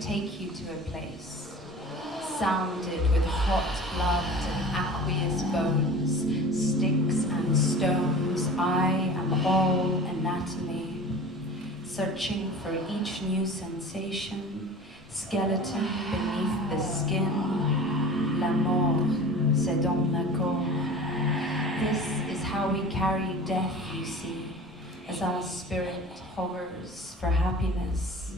take you to a place, sounded with hot blood and aqueous bones, sticks and stones. I am all anatomy, searching for each new sensation, skeleton beneath the skin. La mort, c'est dans la corps. This is how we carry death, you see, as our spirit hovers for happiness.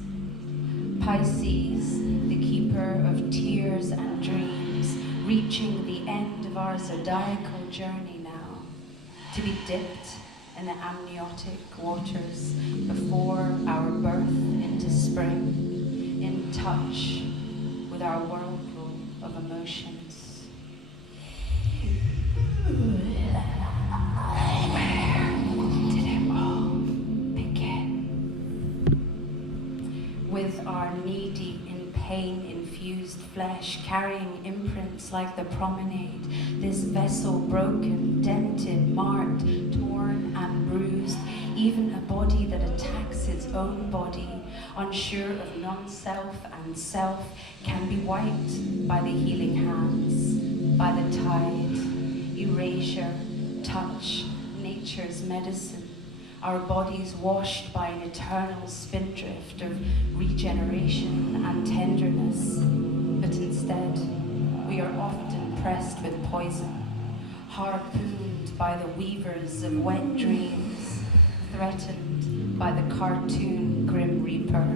Pisces, the keeper of tears and dreams, reaching the end of our zodiacal journey now, to be dipped in the amniotic waters before our birth into spring, in touch with our whirlpool of emotions. With our needy in pain-infused flesh, carrying imprints like the promenade, this vessel broken, dented, marked, torn and bruised, even a body that attacks its own body, unsure of non-self and self, can be wiped by the healing hands, by the tide, erasure, touch, nature's medicine. Our bodies washed by an eternal spindrift of regeneration and tenderness. But instead, we are often pressed with poison, harpooned by the weavers of wet dreams, threatened by the cartoon Grim Reaper.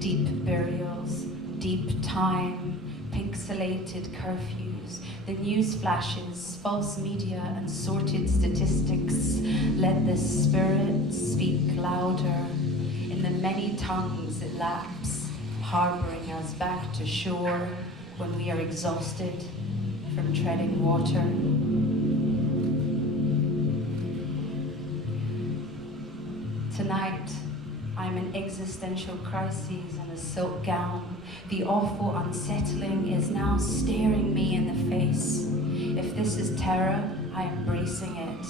Deep burials, deep time, pixelated curfews, the news flashes, false media and sorted statistics. Let the spirit speak louder. In the many tongues it laps, harboring us back to shore when we are exhausted from treading water. Tonight, I'm in existential crises in a silk gown. The awful unsettling is now staring me in the face. If this is terror, I am bracing it.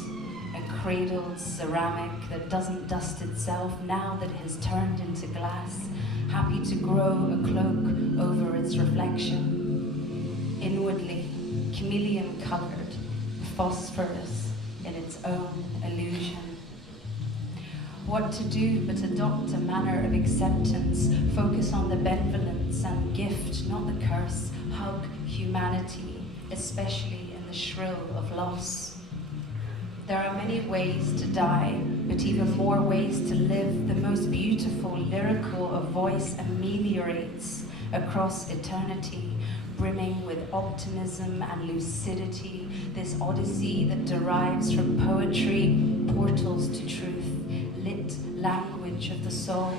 A cradled ceramic that doesn't dust itself now that it has turned into glass, happy to grow a cloak over its reflection. Inwardly, chameleon-colored, phosphorus in its own illusion. What to do but adopt a manner of acceptance, focus on the benevolence and gift, not the curse, hug humanity, especially in the shrill of loss. There are many ways to die, but even more ways to live. The most beautiful, lyrical of voice ameliorates across eternity, brimming with optimism and lucidity, this odyssey that derives from poetry, portals to truth, lit language of the soul,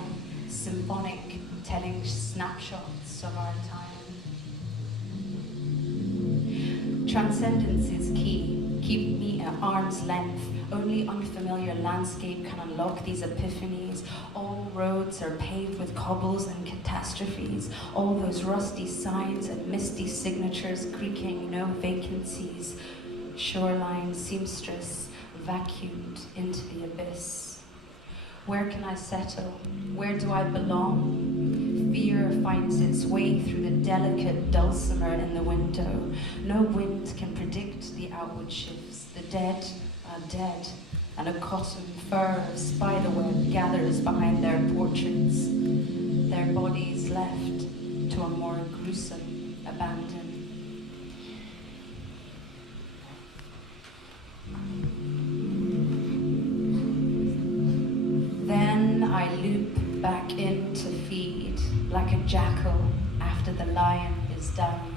symphonic, telling snapshots of our time. Transcendence is key. Keep me at arm's length. Only unfamiliar landscape can unlock these epiphanies. All roads are paved with cobbles and catastrophes. All those rusty signs and misty signatures creaking, no vacancies. Shoreline seamstress vacuumed into the abyss. Where can I settle? Where do I belong? Fear finds its way through the delicate dulcimer in the window. No wind can predict the outward shifts. The dead are dead, and a cotton fur of spiderweb gathers behind their portraits. Their bodies left to a more gruesome abandon. Then I loop back in to feed, like a jackal after the lion is done,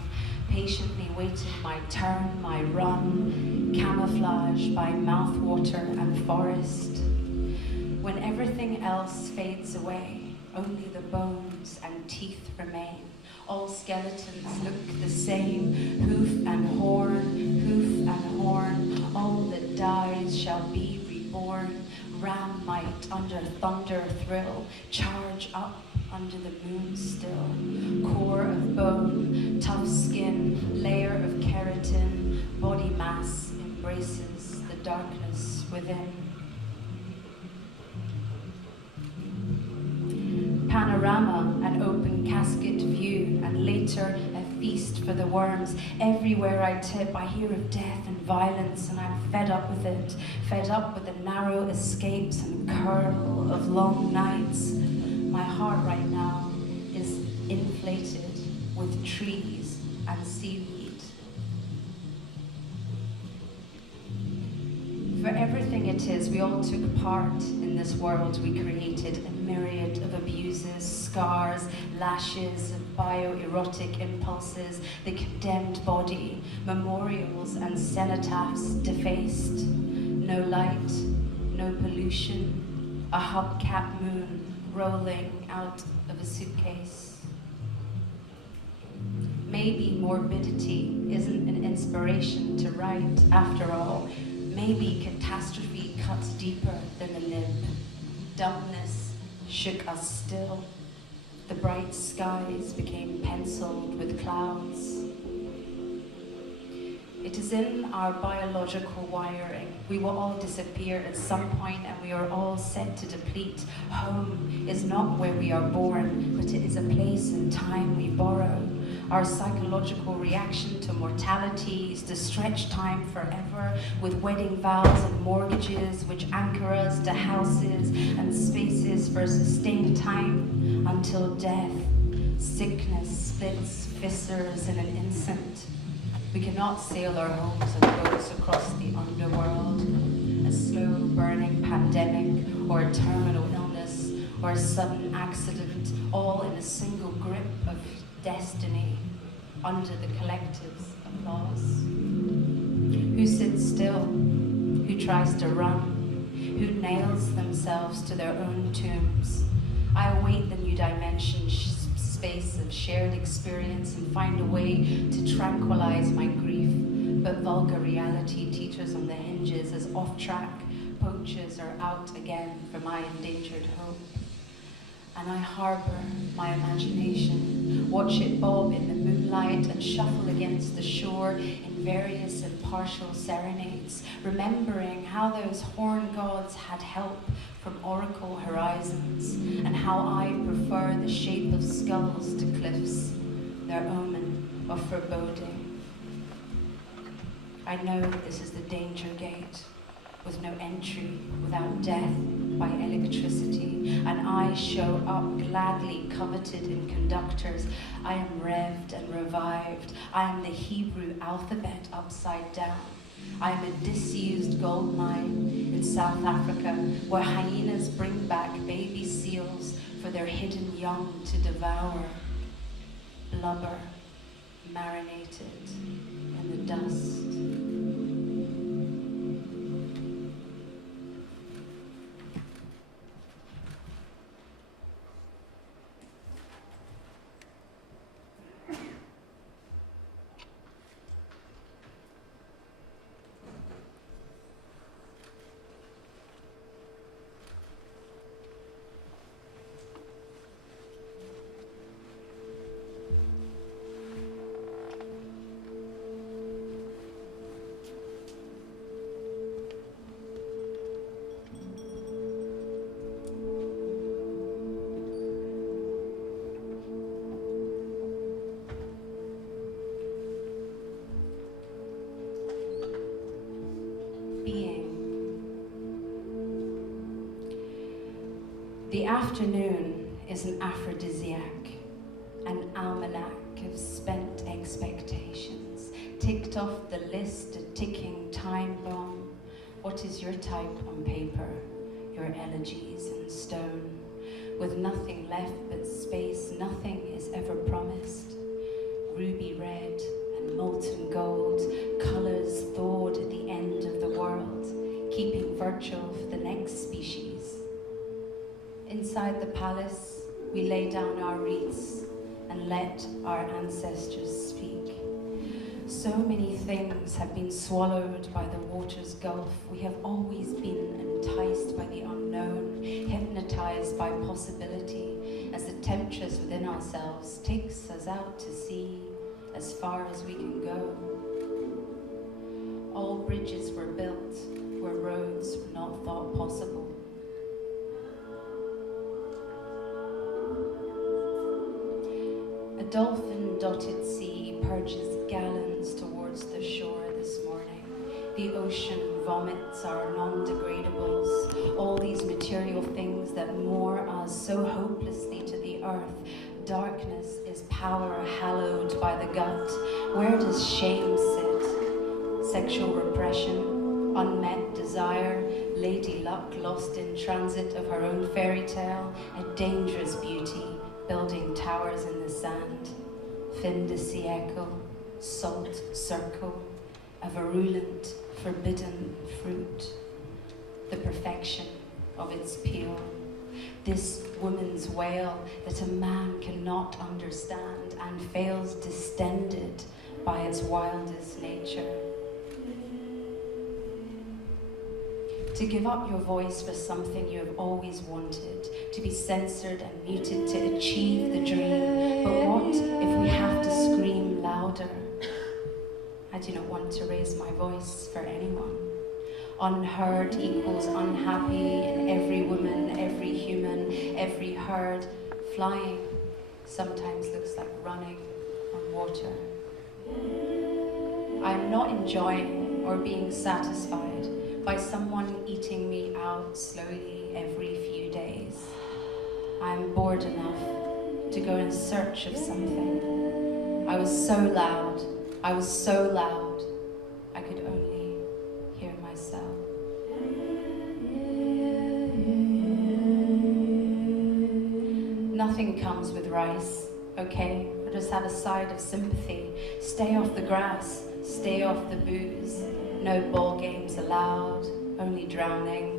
patiently waiting my turn, my run, camouflaged by mouthwater and forest. When everything else fades away, only the bones and teeth remain. All skeletons look the same, hoof and horn, all that dies shall be reborn. Ram might under thunder thrill, charge up under the moon still. Core of bone, tough skin, layer of keratin, body mass embraces the darkness within. Panorama, an open winter, a feast for the worms. Everywhere I tip, I hear of death and violence, and I'm fed up with it. Fed up with the narrow escapes and curl of long nights. My heart right now is inflated with trees and seaweed. For everything it is, we all took part in this world we created, a myriad of abuses, scars, lashes of bioerotic impulses, the condemned body, memorials and cenotaphs defaced. No light, no pollution, a hubcap moon rolling out of a suitcase. Maybe morbidity isn't an inspiration to write after all. Maybe catastrophe cuts deeper than the limb. Dumbness shook us still. The bright skies became penciled with clouds. It is in our biological wiring. We will all disappear at some point, and we are all set to deplete. Home is not where we are born, but it is a place and time we borrow. Our psychological reaction to mortality is to stretch time forever with wedding vows and mortgages which anchor us to houses and spaces for a sustained time until death. Sickness splits fissures in an instant. We cannot sail our homes and boats across the underworld. A slow burning pandemic or a terminal illness or a sudden accident, all in a single grip of destiny under the collective's applause. Who sits still? Who tries to run? Who nails themselves to their own tombs? I await the new dimension, space of shared experience, and find a way to tranquilize my grief. But vulgar reality teeters on the hinges as off-track poachers are out again for my endangered hope. And I harbor my imagination, watch it bob in the moonlight and shuffle against the shore in various and partial serenades, remembering how those horn gods had help from oracle horizons, and how I prefer the shape of skulls to cliffs, their omen of foreboding. I know this is the danger gate, with no entry without death by electricity, and I show up gladly coveted in conductors. I am revved and revived. I am the Hebrew alphabet upside down. I am a disused gold mine in South Africa, where hyenas bring back baby seals for their hidden young to devour. Blubber marinated in the dust. The afternoon is an aphrodisiac, an almanac of spent expectations, ticked off the list, a ticking time bomb. What is your type on paper, your elegies in stone? With nothing left but space, nothing is ever promised. Ruby red and molten gold, colors thawed at the end of the world, keeping virtual for the next species. Inside the palace, we lay down our wreaths and let our ancestors speak. So many things have been swallowed by the water's gulf. We have always been enticed by the unknown, hypnotized by possibility, as the temptress within ourselves takes us out to sea, as far as we can go. All bridges were built where roads were not thought possible. A dolphin-dotted sea purges gallons towards the shore this morning. The ocean vomits our non-degradables, all these material things that moor us so hopelessly to the earth. Darkness is power hallowed by the gut. Where does shame sit? Sexual repression, unmet desire, lady luck lost in transit of her own fairy tale, a dangerous beauty, building towers in the sand. Fin de siècle, salt circle, a virulent, forbidden fruit, the perfection of its peel. This woman's wail that a man cannot understand and fails distended by its wildest nature. To give up your voice for something you have always wanted, to be censored and muted to achieve the dream. But what if we have to scream louder? I do not want to raise my voice for anyone. Unheard equals unhappy in every woman, every human, every herd. Flying sometimes looks like running on water. I am not enjoying or being satisfied by someone eating me out slowly every few days. I am bored enough to go in search of something. I was so loud, I could only hear myself. Nothing comes with rice, okay? I just have a side of sympathy. Stay off the grass, stay off the booze. No ball games allowed, only drowning.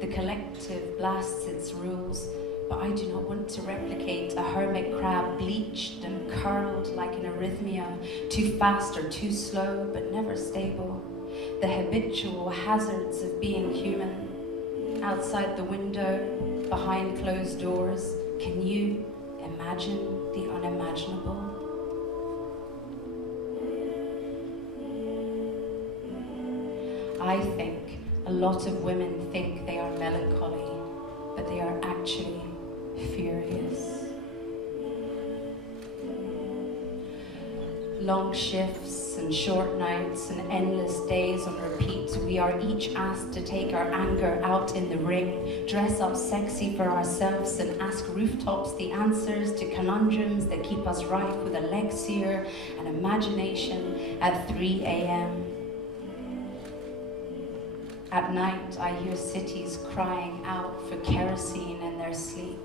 The collective blasts its rules, but I do not want to replicate a hermit crab bleached and curled like an arrhythmia, too fast or too slow, but never stable. The habitual hazards of being human. Outside the window, behind closed doors, can you imagine the unimaginable? I think a lot of women think they are melancholy, but they are actually furious. Long shifts and short nights and endless days on repeat, we are each asked to take our anger out in the ring, dress up sexy for ourselves and ask rooftops the answers to conundrums that keep us rife with elixir and imagination at 3 a.m. At night, I hear cities crying out for kerosene in their sleep.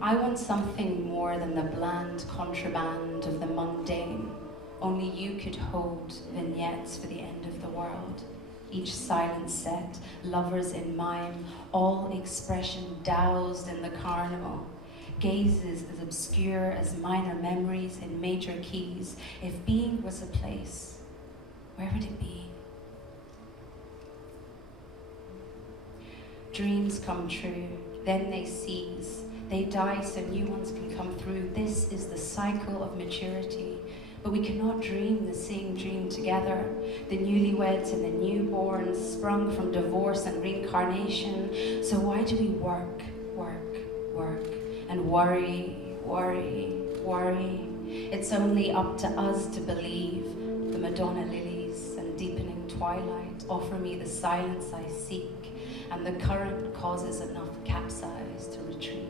I want something more than the bland contraband of the mundane. Only you could hold vignettes for the end of the world. Each silent set, lovers in mime, all expression doused in the carnival. Gazes as obscure as minor memories in major keys. If being was a place, where would it be? Dreams come true, then they cease. They die so new ones can come through. This is the cycle of maturity. But we cannot dream the same dream together. The newlyweds and the newborns sprung from divorce and reincarnation. So why do we work, and worry? It's only up to us to believe. The Madonna lilies and deepening twilight offer me the silence I seek, and the current causes enough capsize to retreat.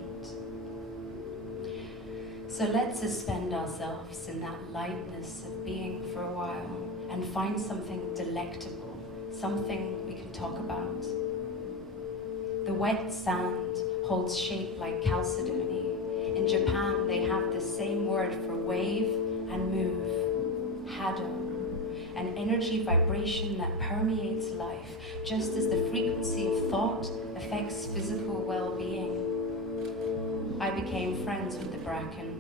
So let's suspend ourselves in that lightness of being for a while and find something delectable, something we can talk about. The wet sand holds shape like chalcedony. In Japan, they have the same word for wave and move, hado, an energy vibration that permeates life, just as the frequency of thought affects physical well-being. I became friends with the bracken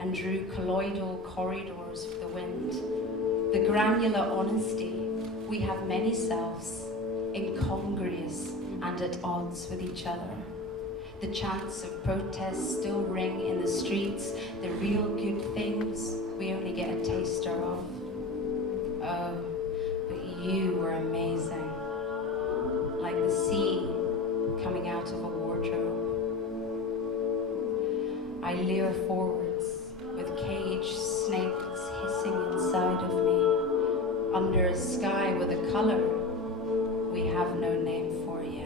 and drew colloidal corridors for the wind. The granular honesty, we have many selves, incongruous and at odds with each other. The chants of protest still ring in the streets, the real good things we only get a taster of. Oh, but you were amazing, like the sea coming out of a wardrobe. I leer forwards with caged snakes hissing inside of me, under a sky with a color we have no name for yet.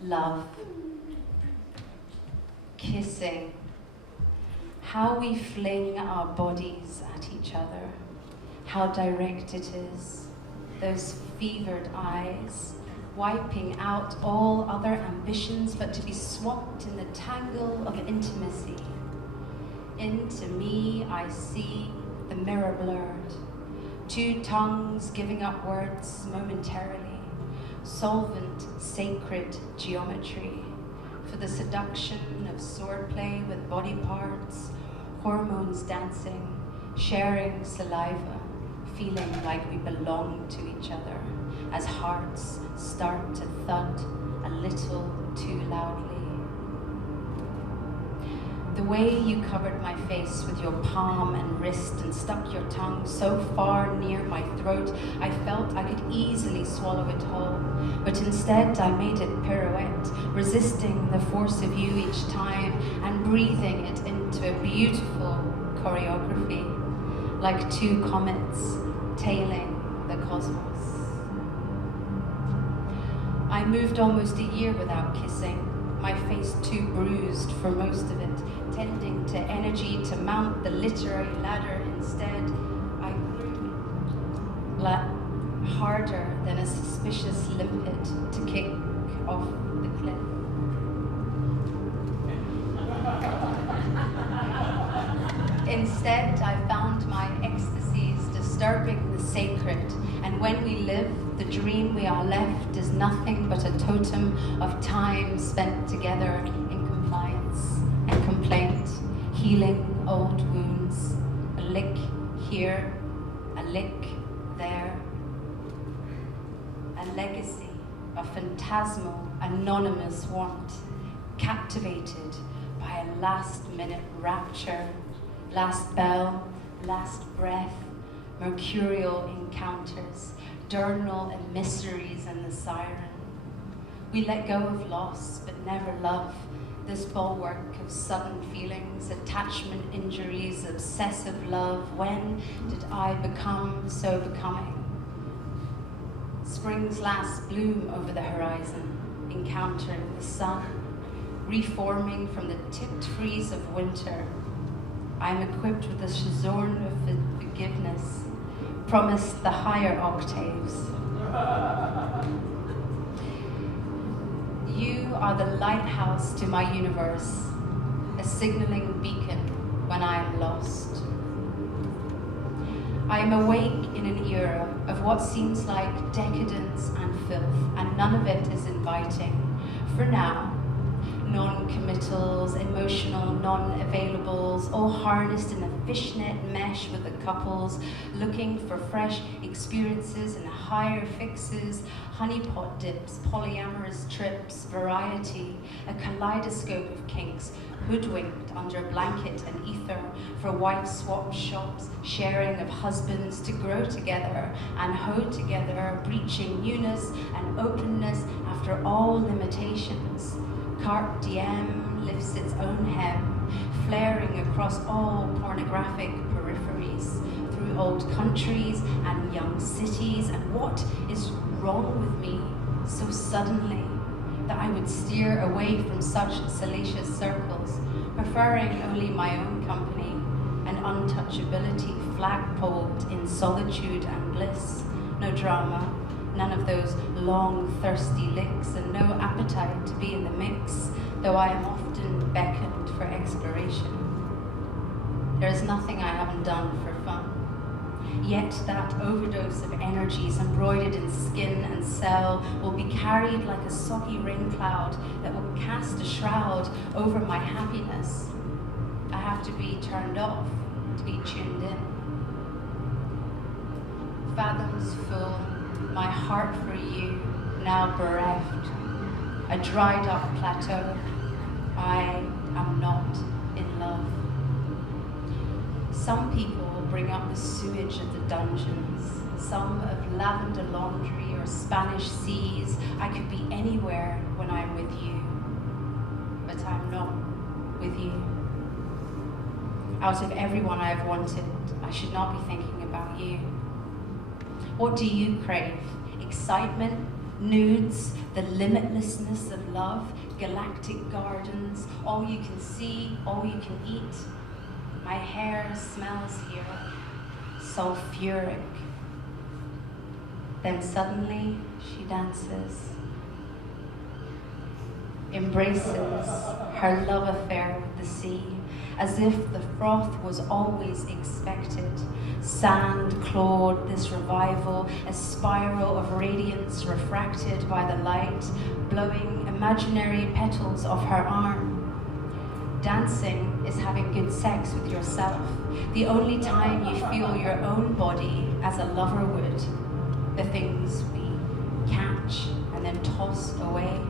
Love, kissing, how we fling our bodies at each other, how direct it is, those fevered eyes, wiping out all other ambitions but to be swamped in the tangle of intimacy. Into me I see the mirror blurred, two tongues giving up words momentarily, solvent, sacred geometry for the seduction of swordplay with body parts, hormones dancing, sharing saliva, feeling like we belong to each other as hearts start to thud a little too loudly. The way you covered my face with your palm and wrist and stuck your tongue so far near my throat, I felt I could easily swallow it whole. But instead I made it pirouette, resisting the force of you each time and breathing it into a beautiful choreography, like two comets tailing the cosmos. I moved almost a year without kissing, my face too bruised for most of it, tending to energy to mount the literary ladder. Instead, I grew harder than a suspicious limpet to kick off the cliff. Instead, I found my ecstasies disturbing the sacred, and when we live, the dream we are left is nothing but a totem of time spent together in compliance and complaint, healing old wounds, a lick here, a lick there, a legacy of phantasmal, anonymous want, captivated by a last-minute rapture, last bell, last breath, mercurial encounters, diurnal emissaries and the siren. We let go of loss, but never love, this bulwark of sudden feelings, attachment injuries, obsessive love. When did I become so becoming? Spring's last bloom over the horizon, encountering the sun, reforming from the tipped freeze of winter. I am equipped with a shazorn of forgiveness, promised the higher octaves. You are the lighthouse to my universe, a signaling beacon when I am lost. I am awake in an era of what seems like decadence and filth, and none of it is inviting. For now, non-committals, emotional non-availables, all harnessed in a fishnet mesh with the couples, looking for fresh experiences and higher fixes, honeypot dips, polyamorous trips, variety, a kaleidoscope of kinks, hoodwinked under blanket and ether, for wife swap shops, sharing of husbands to grow together and hoe together, breaching newness and openness after all limitations. Carpe diem lifts its own hem, flaring across all pornographic peripheries, through old countries and young cities. And what is wrong with me so suddenly? that I would steer away from such salacious circles, preferring only my own company and untouchability flagpoled in solitude and bliss. No drama, none of those long, thirsty licks, and no appetite to be in the mix, though I am often beckoned for exploration. There is nothing I haven't done for fun. Yet that overdose of energies embroidered in skin and cell will be carried like a soggy rain cloud that will cast a shroud over my happiness. I have to be turned off to be tuned in. Fathoms full, my heart for you now bereft. A dried up plateau, I am not in love. Some people bring up the sewage of the dungeons, some of lavender laundry or Spanish seas. I could be anywhere when I'm with you, but I'm not with you. Out of everyone I've wanted, I should not be thinking about you. What do you crave? Excitement, nudes, the limitlessness of love, galactic gardens, all you can see, all you can eat. My hair smells here, sulfuric. Then suddenly she dances, embraces her love affair with the sea, as if the froth was always expected. Sand clawed this revival, a spiral of radiance refracted by the light, blowing imaginary petals off her arm. Dancing is having good sex with yourself, the only time you feel your own body as a lover would. The things we catch and then toss away,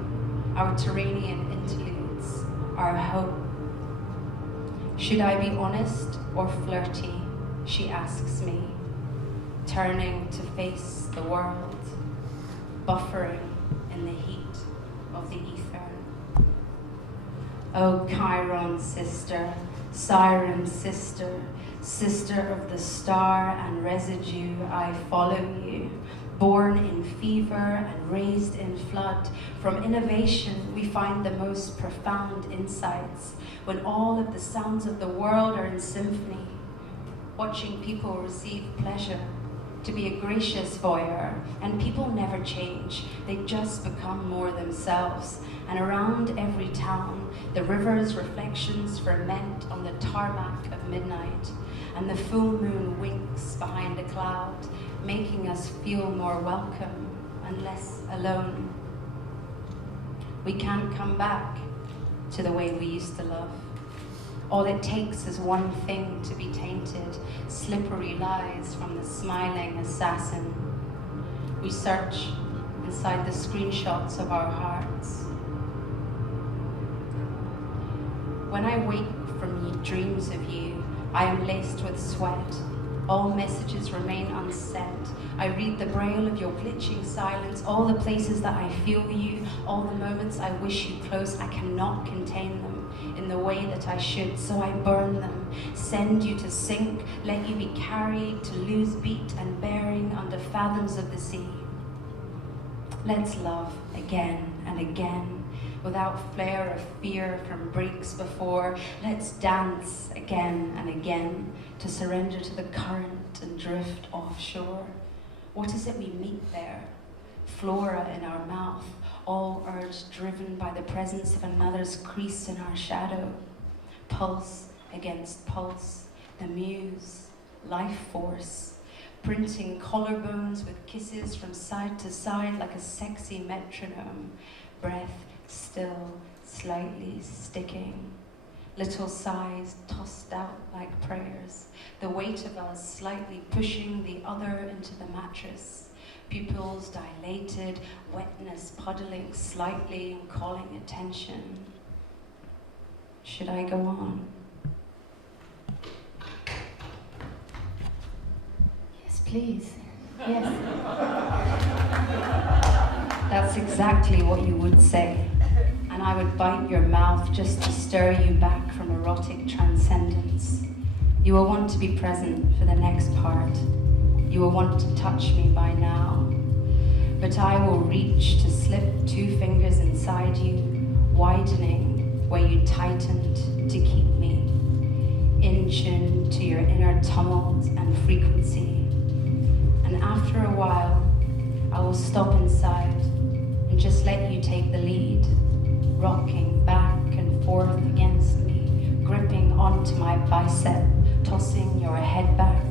our Turanian interludes, our hope. Should I be honest or flirty? She asks me, turning to face the world, buffering in the heat of the ether. Oh, Chiron sister, siren sister, sister of the star and residue, I follow you. Born in fever and raised in flood, from innovation we find the most profound insights, when all of the sounds of the world are in symphony. Watching people receive pleasure, to be a gracious voyeur, and people never change, they just become more themselves. And around every town, the river's reflections ferment on the tarmac of midnight, and the full moon winks behind a cloud, making us feel more welcome and less alone. We can't come back to the way we used to love. All it takes is one thing to be tainted, slippery lies from the smiling assassin. We search inside the screenshots of our hearts. When I wake from dreams of you, I am laced with sweat. All messages remain unsent. I read the braille of your glitching silence, all the places that I feel you, all the moments I wish you close. I cannot contain them in the way that I should, so I burn them, send you to sink, let you be carried to lose beat and bearing under fathoms of the sea. Let's love again and again, without flare of fear from breaks before. Let's dance again and again, to surrender to the current and drift offshore. What is it we meet there? Flora in our mouth, all urge driven by the presence of another's crease in our shadow. Pulse against pulse, the muse, life force, printing collarbones with kisses from side to side like a sexy metronome. Breath still, slightly sticking. Little sighs tossed out like prayers. The weight of us slightly pushing the other into the mattress. Pupils dilated, wetness puddling slightly and calling attention. Should I go on? Yes, please. Yes. That's exactly what you would say. And I would bite your mouth just to stir you back from erotic transcendence. You will want to be present for the next part. You will want to touch me by now. but I will reach to slip 2 fingers inside you, widening where you tightened to keep me, in tune to your inner tumult and frequency. And after a while, I will stop inside and just let you take the lead, rocking back and forth against me, gripping onto my bicep, tossing your head back.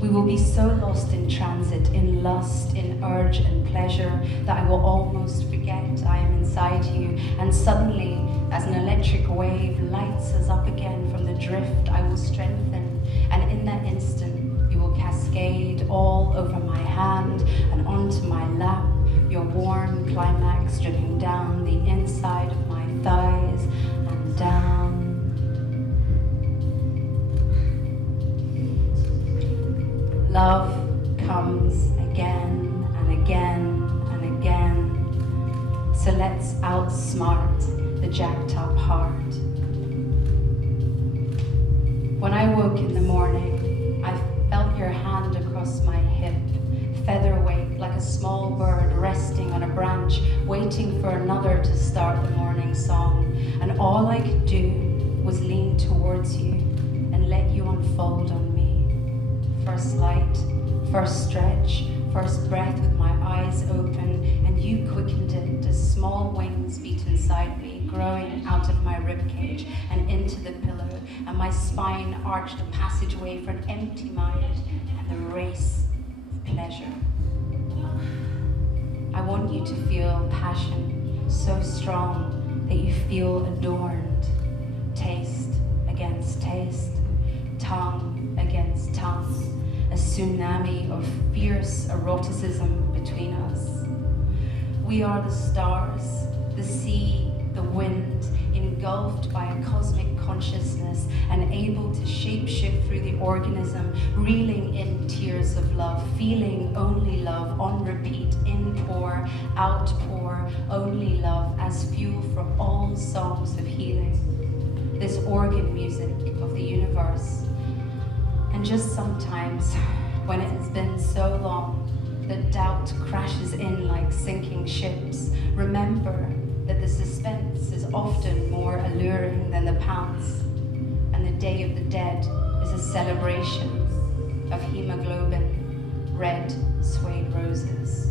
We will be so lost in transit, in lust, in urge and pleasure, that I will almost forget I am inside you. And suddenly, as an electric wave lights us up again from the drift, I will strengthen. And in that instant, you will cascade all over my hand and onto my lap, your warm climax dripping down the inside of my thighs and down. Love comes again and again and again. So let's outsmart the jacked up heart. When I woke in the morning, I felt your hand across my hip, featherweight like a small bird resting on a branch, waiting for another to start the morning song. And all I could do was lean towards you and let you unfold on me. First light, first stretch, first breath with my eyes open, and you quickened it as small wings beat inside me, growing out of my ribcage and into the pillow, and my spine arched a passageway for an empty mind and the race of pleasure. I want you to feel passion so strong that you feel adorned, taste against taste, tongue against tongue, a tsunami of fierce eroticism between us. We are the stars, the sea, the wind, engulfed by a cosmic consciousness and able to shape-shift through the organism, reeling in tears of love, feeling only love on repeat, in-pour, outpour, only love as fuel for all songs of healing. This organ music of the universe. And just sometimes, when it has been so long that doubt crashes in like sinking ships, remember that the suspense is often more alluring than the pounce, and the Day of the Dead is a celebration of hemoglobin, red suede roses.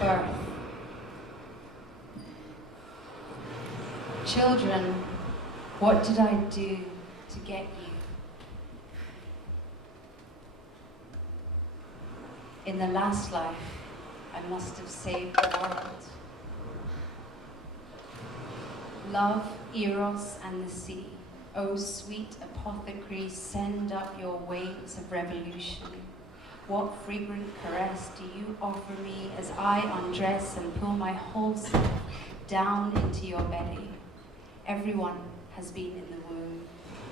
Birth. Children, what did I do to get you? In the last life, I must have saved the world. Love, Eros, and the sea. Oh, sweet apothecary, send up your waves of revolution. What fragrant caress do you offer me as I undress and pull my whole self down into your belly? Everyone has been in the womb,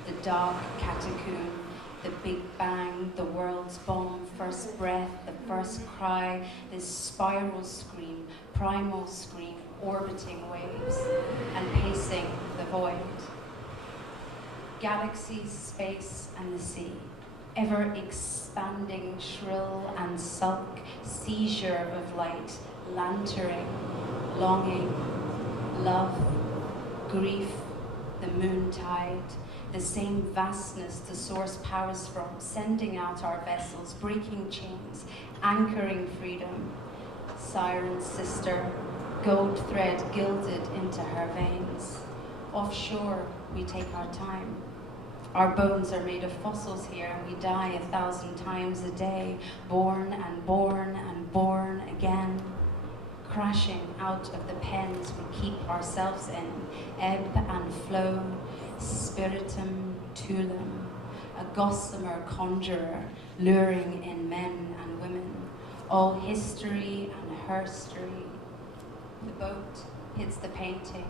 the dark catacomb, the big bang, the world's bomb, first breath, the first cry, this spiral scream, primal scream, orbiting waves and pacing the void. Galaxies, space, and the sea, ever expanding, shrill and sulk, seizure of light, lantering, longing, love, grief, the moontide, the same vastness the source powers from, sending out our vessels, breaking chains, anchoring freedom. Siren sister, gold thread gilded into her veins. Offshore, we take our time. Our bones are made of fossils here, and we die 1,000 times a day, born and born and born again, crashing out of the pens we keep ourselves in, ebb and flow, spiritum tulum, a gossamer conjurer luring in men and women, all history and herstory. The boat hits the painting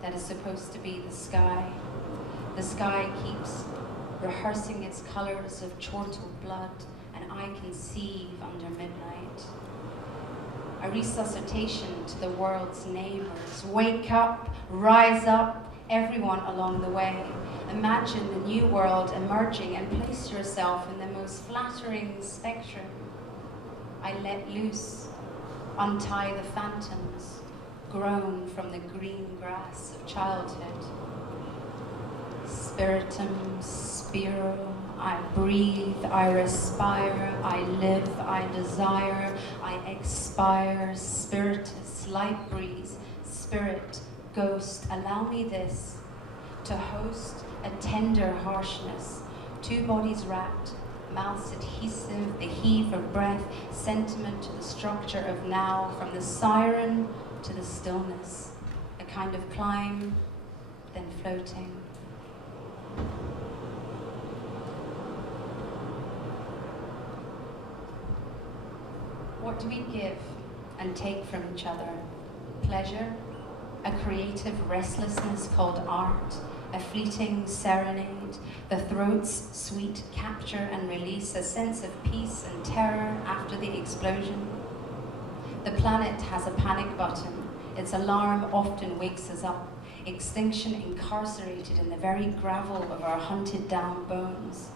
that is supposed to be the sky. The sky keeps rehearsing its colors of chortled blood, and I conceive under midnight. A resuscitation to the world's neighbors. Wake up, rise up, everyone along the way. Imagine the new world emerging and place yourself in the most flattering spectrum. I let loose, untie the phantoms, grown from the green grass of childhood. Spiritum, spiro, I breathe, I respire, I live, I desire, I expire, spiritus, light breeze, spirit, ghost, allow me this, to host a tender harshness, two bodies wrapped, mouths adhesive, the heave of breath, sentiment to the structure of now, from the siren to the stillness, a kind of climb, then floating. What do we give and take from each other? Pleasure, a creative restlessness called art, a fleeting serenade, the throat's sweet capture and release, a sense of peace and terror after the explosion. The planet has a panic button. Its alarm often wakes us up. Extinction incarcerated in the very gravel of our hunted down bones.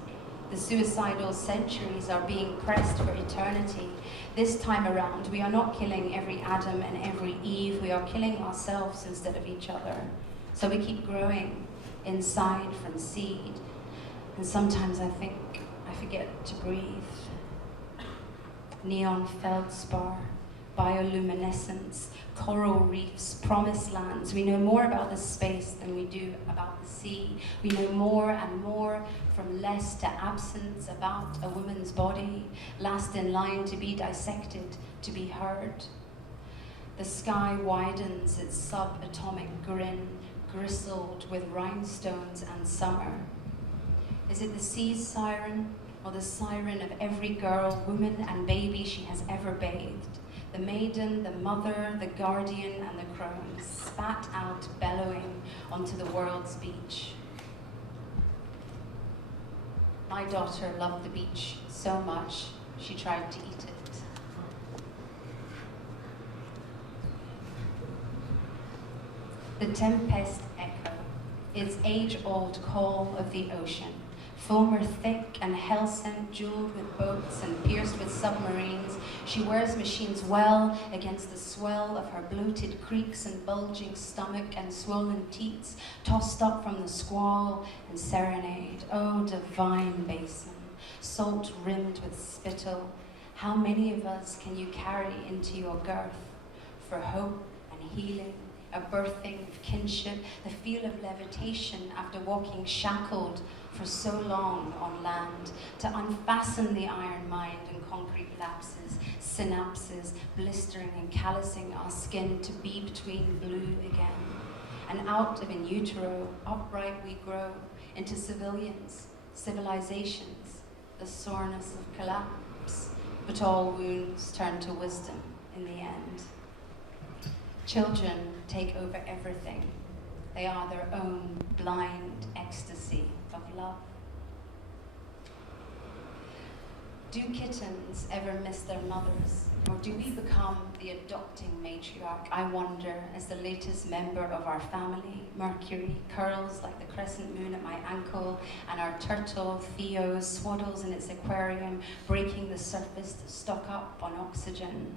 The suicidal centuries are being pressed for eternity. This time around, we are not killing every Adam and every Eve. We are killing ourselves instead of each other. So we keep growing inside from seed. And sometimes I think I forget to breathe. Neon feldspar, bioluminescence, coral reefs, promised lands. We know more about the space than we do about the sea. We know more and more from less to absence about a woman's body, last in line to be dissected, to be heard. The sky widens its subatomic grin, gristled with rhinestones and summer. Is it the sea's siren, or the siren of every girl, woman, and baby she has ever bathed? The maiden, the mother, the guardian, and the crone, spat out, bellowing onto the world's beach. My daughter loved the beach so much, she tried to eat it. The tempest echo, its age-old call of the ocean. Fulmer thick and hell-sent, jeweled with boats and pierced with submarines, she wears machines well against the swell of her bloated creeks and bulging stomach and swollen teats, tossed up from the squall and serenade. Oh, divine basin, salt rimmed with spittle, how many of us can you carry into your girth for hope and healing? A birthing of kinship, the feel of levitation after walking shackled for so long on land, to unfasten the iron mind and concrete lapses, synapses, blistering and callousing our skin to be between blue again. And out of in utero, upright we grow into civilians, civilizations, the soreness of collapse, but all wounds turn to wisdom in the end. Children take over everything. They are their own blind ecstasy of love. Do kittens ever miss their mothers? Or do we become the adopting matriarch? I wonder, as the latest member of our family, Mercury curls like the crescent moon at my ankle, and our turtle, Theo, swaddles in its aquarium, breaking the surface to stock up on oxygen.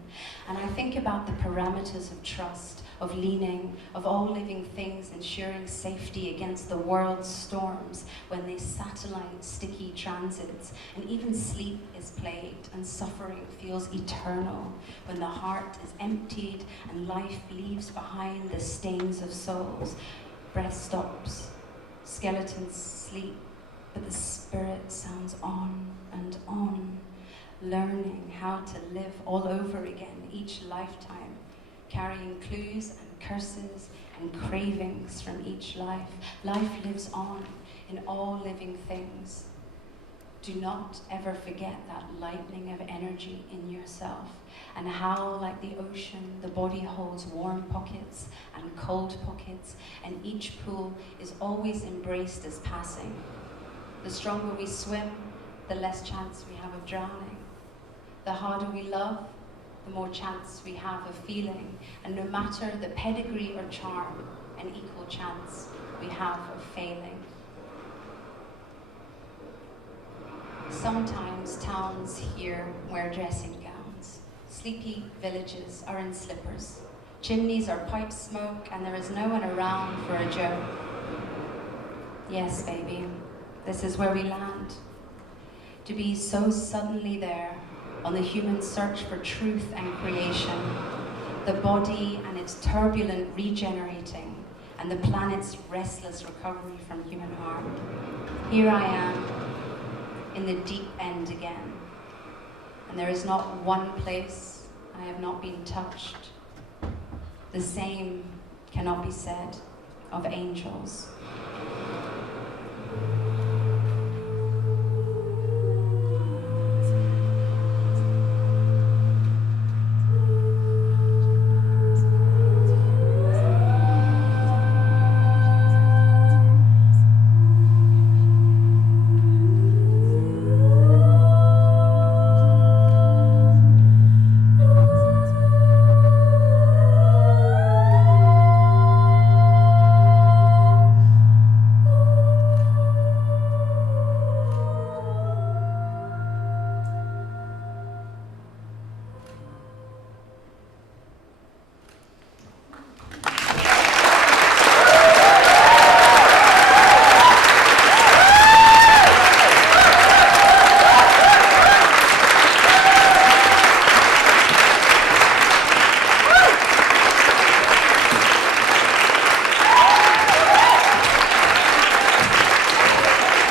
And I think about the parameters of trust, of leaning, of all living things ensuring safety against the world's storms when they satellite sticky transits, and even sleep is plagued and suffering feels eternal when the heart is emptied and life leaves behind the stains of souls. Breath stops, skeletons sleep, but the spirit sounds on and on, learning how to live all over again each lifetime, carrying clues and curses and cravings from each life. Life lives on in all living things. Do not ever forget that lightning of energy in yourself, and how, like the ocean, the body holds warm pockets and cold pockets, and each pool is always embraced as passing. The stronger we swim, the less chance we have of drowning. The harder we love, the more chance we have of feeling, and no matter the pedigree or charm, an equal chance we have of failing. Sometimes towns here wear dressing gowns. Sleepy villages are in slippers. Chimneys are pipe smoke, and there is no one around for a joke. Yes, baby, this is where we land. To be so suddenly there, on the human search for truth and creation, the body and its turbulent regenerating, and the planet's restless recovery from human harm. Here I am, in the deep end again, and there is not one place I have not been touched. The same cannot be said of angels.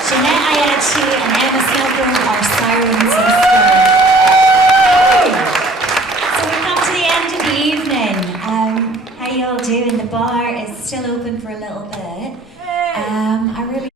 Janette Ayachi and Emma Snellgrove are sirens of spirit. So we come to the end of the evening. How you all doing? The bar is still open for a little bit. I really